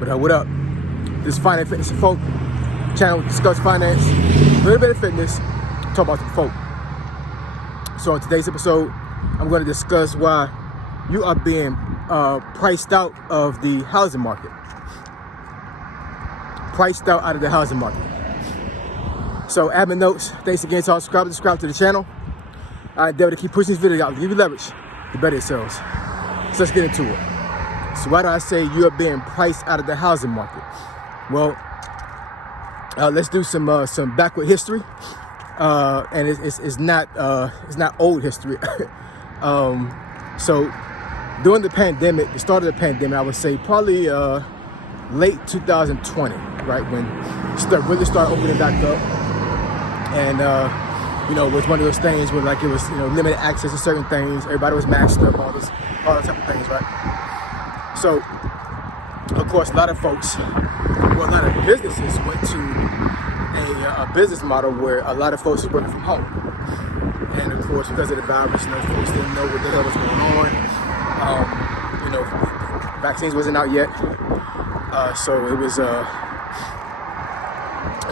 But what up? This is Finance, Fitness, and Folk channel. Discuss finance, a little bit of fitness, talk about some folk. So in today's episode, I'm going to discuss why you are being priced out of the housing market. Priced out of the housing market. So admin notes, thanks again to all subscribe to the channel. I endeavor to keep pushing this video out, give you leverage, the better it sells. So let's get into it. So why do I say you are being priced out of the housing market? Well, let's do some backward history, and it's not old history. So during the pandemic, the start of the pandemic, I would say probably late 2020, right, when stuff really started opening back up, and it was one of those things where like it was limited access to certain things. Everybody was masked up, all those type of things, right? So of course, a lot of businesses went to a business model where a lot of folks were working from home, and of course, because of the virus, folks didn't know what the hell was going on. Vaccines wasn't out yet, so it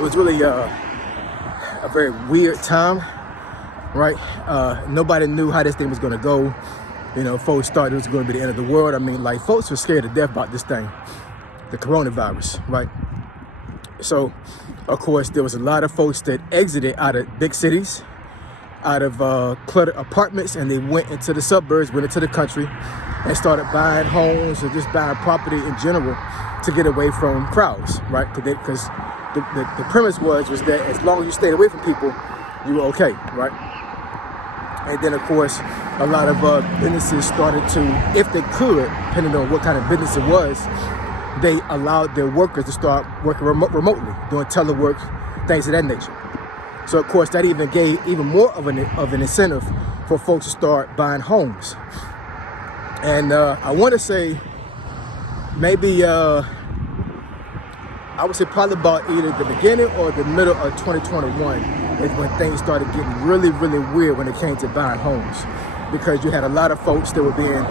was really a very weird time, right? Nobody knew how this thing was going to go. Folks thought it was going to be the end of the world. I mean, like, folks were scared to death about this thing, the coronavirus, right? So, of course, there was a lot of folks that exited out of big cities, out of cluttered apartments, and they went into the suburbs, went into the country, and started buying homes or just buying property in general to get away from crowds, right? Because the premise was that as long as you stayed away from people, you were okay, right? And then, of course, a lot of businesses started to, if they could, depending on what kind of business it was, they allowed their workers to start working remotely, doing telework, things of that nature. So, of course, that even gave even more of an incentive for folks to start buying homes. And I want to say maybe, I would say probably about either the beginning or the middle of 2021 is when things started getting really, really weird when it came to buying homes. Because you had a lot of folks that were being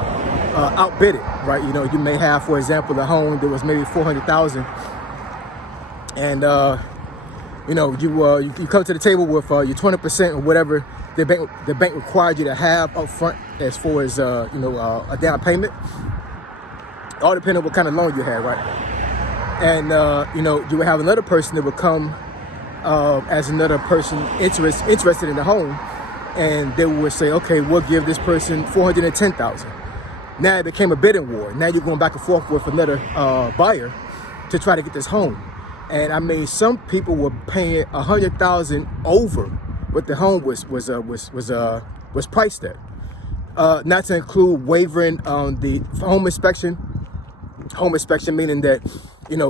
outbidded, right? You may have, for example, a home that was maybe $400,000, and you come to the table with your 20% or whatever the bank required you to have up front as far as a down payment, all depending on what kind of loan you had, right? And you would have another person that would come as another person interested in the home, and they would say, okay, we'll give this person $410,000. Now it became a bidding war. Now you're going back and forth with another buyer to try to get this home. And I mean, some people were paying $100,000 over what the home was priced at. Not to include waiving the home inspection. Home inspection meaning that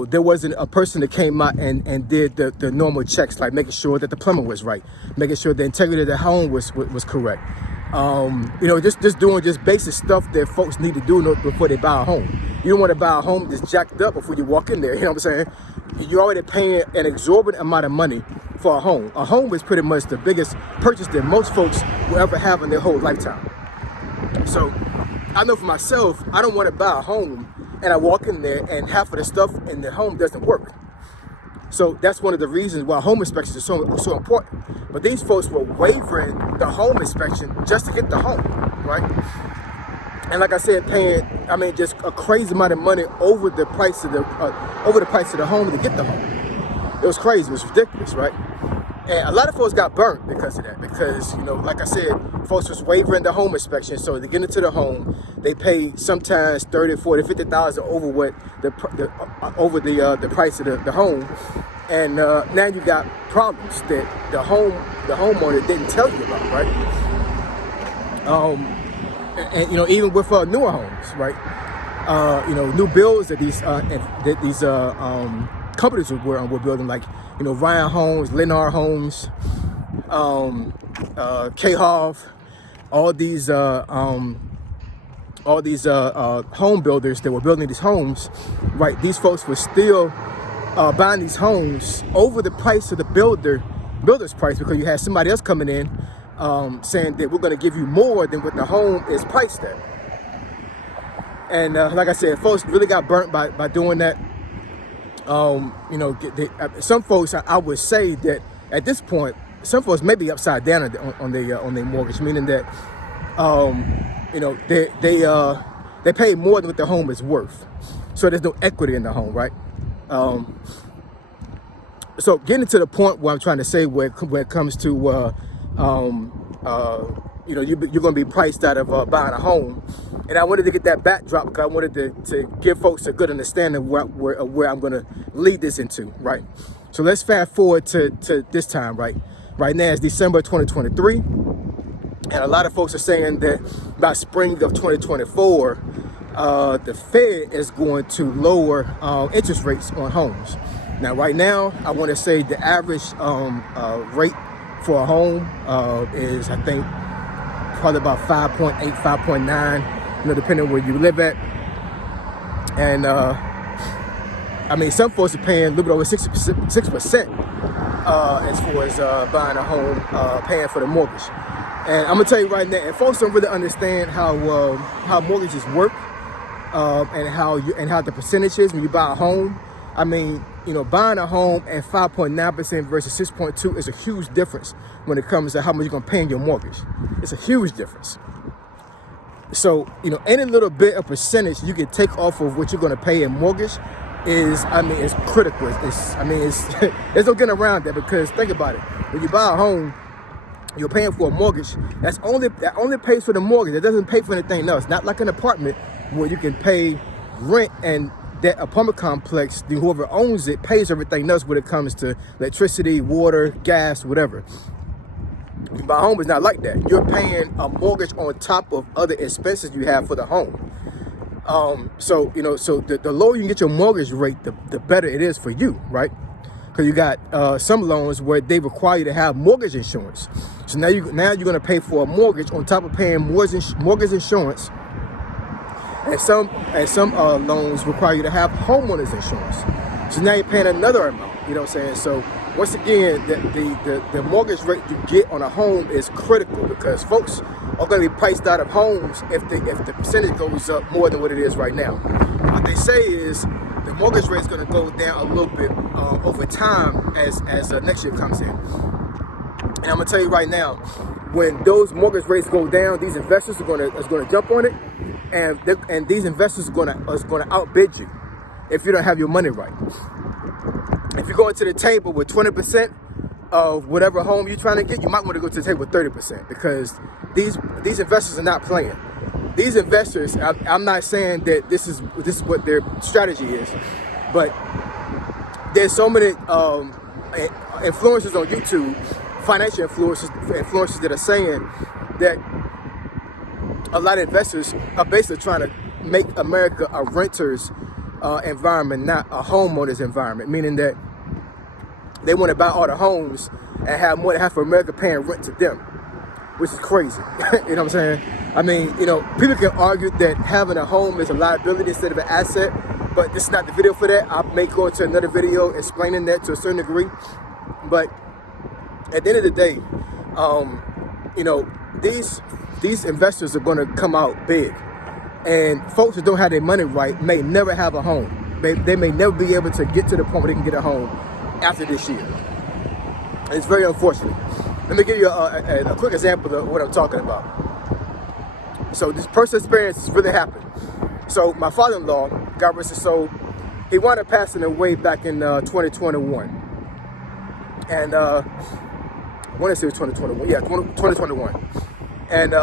there wasn't a person that came out and did the normal checks, like making sure that the plumbing was right, making sure the integrity of the home was correct. Just doing basic stuff that folks need to do before they buy a home. You don't want to buy a home that's jacked up before you walk in there. You know what I'm saying? You're already paying an exorbitant amount of money for a home. A home is pretty much the biggest purchase that most folks will ever have in their whole lifetime. So I know for myself, I don't want to buy a home and I walk in there and half of the stuff in the home doesn't work. So that's one of the reasons why home inspections are so important. But these folks were waiving the home inspection just to get the home, right? And like I said, paying, just a crazy amount of money over the price of the home to get the home. It was crazy. It was ridiculous, right? And a lot of folks got burnt because of that. Because like I said, folks was waiving the home inspection, so to get into the home, they pay sometimes $30,000, $40,000, $50,000 over what the price of the home. And now you got problems that the homeowner didn't tell you about, right? And even with newer homes, right? New builds that these companies were building, like Ryan Homes, Lennar Homes, K-Hov, all these home builders that were building these homes, right? These folks were still buying these homes over the price of the builder's price, because you had somebody else coming in saying that we're going to give you more than what the home is priced at. And like I said, folks really got burnt by doing that. You know, some folks, I would say that at this point, some folks may be upside down on their mortgage, meaning that you know, they pay more than what the home is worth, so there's no equity in the home, right? So getting to the point where I'm trying to say, where it comes to you know, you're going to be priced out of buying a home, and I wanted to get that backdrop because I wanted to give folks a good understanding of where I'm going to lead this into, right? So let's fast forward to this time, right? Right now it's December 2023, and a lot of folks are saying that by spring of 2024, the Fed is going to lower interest rates on homes. Now, right now, I want to say the average rate for a home is, I think, probably about 5.8, 5.9, you know, depending on where you live at. And I mean, some folks are paying a little bit over 6% as far as buying a home, paying for the mortgage. And I'm gonna tell you right now, if folks don't really understand how mortgages work, and how the percentage is when you buy a home, I mean, you know, buying a home at 5.9% versus 6.2 is a huge difference when it comes to how much you're gonna pay in your mortgage. It's a huge difference. So, you know, any little bit of percentage you can take off of what you're gonna pay in mortgage is, I mean, it's critical. It's there's no getting around that, because think about it. When you buy a home, you're paying for a mortgage. That only pays for the mortgage. It doesn't pay for anything else. Not like an apartment where you can pay rent, and that apartment complex, whoever owns it, pays everything else when it comes to electricity, water, gas, whatever. When you buy a home, it's not like that. You're paying a mortgage on top of other expenses you have for the home. So, you know, so the lower you can get your mortgage rate, the better it is for you, right? Because you got some loans where they require you to have mortgage insurance. So now you're going to pay for a mortgage on top of paying mortgage insurance. And some loans require you to have homeowners insurance. So now you're paying another amount. You know what I'm saying? So once again, the mortgage rate you get on a home is critical, because folks are going to be priced out of homes if the percentage goes up more than what it is right now. What they say is the mortgage rate is going to go down a little bit over time as next year comes in. And I'm going to tell you right now, when those mortgage rates go down, these investors are going to jump on it, and these investors are going to outbid you if you don't have your money right. If you go into the table with 20% of whatever home you're trying to get, you might want to go to the table with 30%, because these investors are not playing. These investors, I'm not saying that this is what their strategy is, but there's so many influencers on YouTube, financial influencers that are saying that a lot of investors are basically trying to make America a renter's environment, not a homeowner's environment, meaning that they want to buy all the homes and have more than half of America paying rent to them, which is crazy. You know what I'm saying? I mean, you know, people can argue that having a home is a liability instead of an asset, but this is not the video for that. I may go into another video explaining that to a certain degree. But at the end of the day, you know, these investors are going to come out big. And folks that don't have their money right may never have a home. They may never be able to get to the point where they can get a home after this year. It's very unfortunate. Let me give you a quick example of what I'm talking about. So this personal experience has really happened. So my father-in-law, God rest his soul, he wound up passing away back in 2021. And I want to say it was 2021. Yeah, 2021. And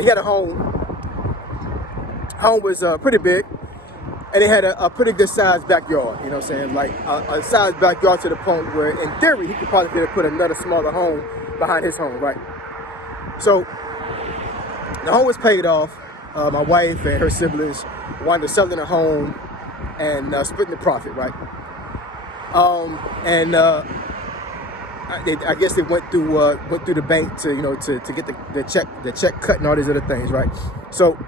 he had a home. Home was pretty big, and it had a pretty good sized backyard. You know what I'm saying? Like a sized backyard to the point where, in theory, he could probably put another smaller home behind his home, right? So the home was paid off. My wife and her siblings wanted to sell the home and splitting the profit, right? I guess they went through the bank to get the check cut and all these other things, right? So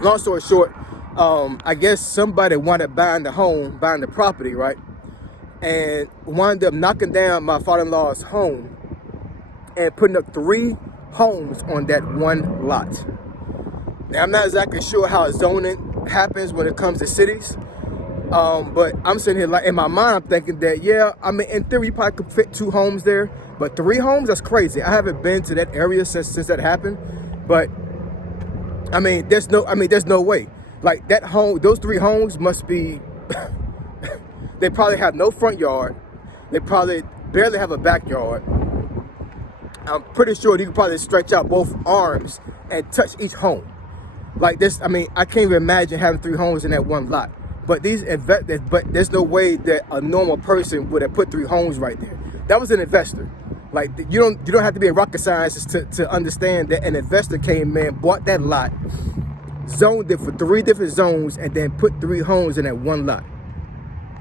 long story short, I guess somebody wound up buying the property, right? And wound up knocking down my father-in-law's home and putting up 3 homes on that one lot. Now, I'm not exactly sure how zoning happens when it comes to cities, But I'm sitting here like in my mind, I'm thinking that, yeah, I mean, in theory, you probably could fit 2 homes there, but 3 homes, that's crazy. I haven't been to that area since that happened, but I mean, there's no way. Like that home, those 3 homes must be, they probably have no front yard. They probably barely have a backyard. I'm pretty sure you could probably stretch out both arms and touch each home. Like this, I mean, I can't even imagine having 3 homes in that one lot. But but there's no way that a normal person would have put 3 homes right there. That was an investor. Like you don't have to be a rocket scientist to understand that an investor came in, bought that lot, zoned it for 3 different zones, and then put 3 homes in that one lot.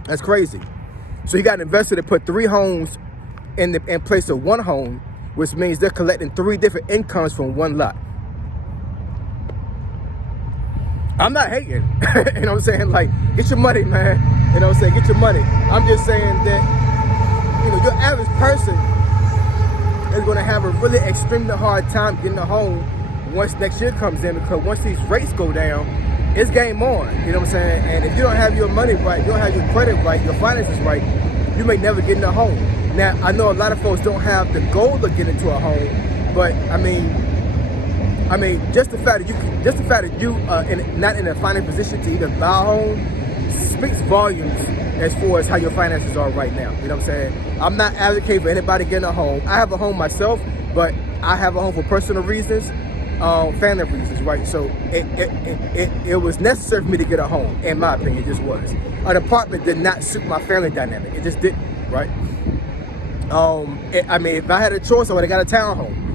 That's crazy. So you got an investor that put 3 homes in place of 1 home, which means they're collecting 3 different incomes from 1 lot. I'm not hating, you know what I'm saying? Like, get your money, man. You know what I'm saying? Get your money. I'm just saying that, you know, your average person is going to have a really extremely hard time getting a home once next year comes in, because once these rates go down, it's game on. You know what I'm saying? And if you don't have your money right, you don't have your credit right, your finances right, you may never get in a home. Now, I know a lot of folks don't have the goal to get into a home, but I mean, just the fact that you not in a financial position to even buy a home speaks volumes as far as how your finances are right now. You know what I'm saying? I'm not advocating for anybody getting a home. I have a home myself, but I have a home for personal reasons, family reasons, right? So it was necessary for me to get a home, in my opinion. It just was. An apartment did not suit my family dynamic. It just didn't, right? I mean, if I had a choice, I would have got a townhome.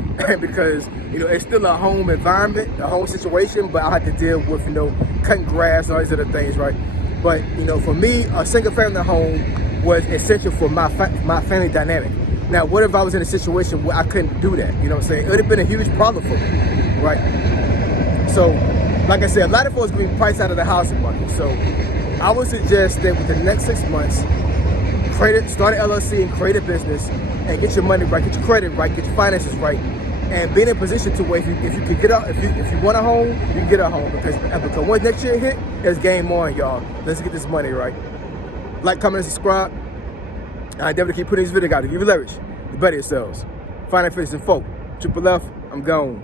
Because, you know, it's still a home environment, a home situation, but I had to deal with, you know, cutting grass and all these other things, right? But, you know, for me, a single family home was essential for my family dynamic. Now, what if I was in a situation where I couldn't do that? You know what I'm saying? It would have been a huge problem for me, right? So, like I said, a lot of folks will be priced out of the housing market. So, I would suggest that within the next 6 months, start an LLC and create a business and get your money right, get your credit right, get your finances right, and be in a position to where if you could get out, if you want a home, you can get a home, because once next year hit, it's game on, y'all. Let's get this money right. Like, comment, and subscribe. I endeavor to keep putting these videos out to give you leverage to better yourselves. Finance, Fitness, and Folk. Triple F, I'm gone.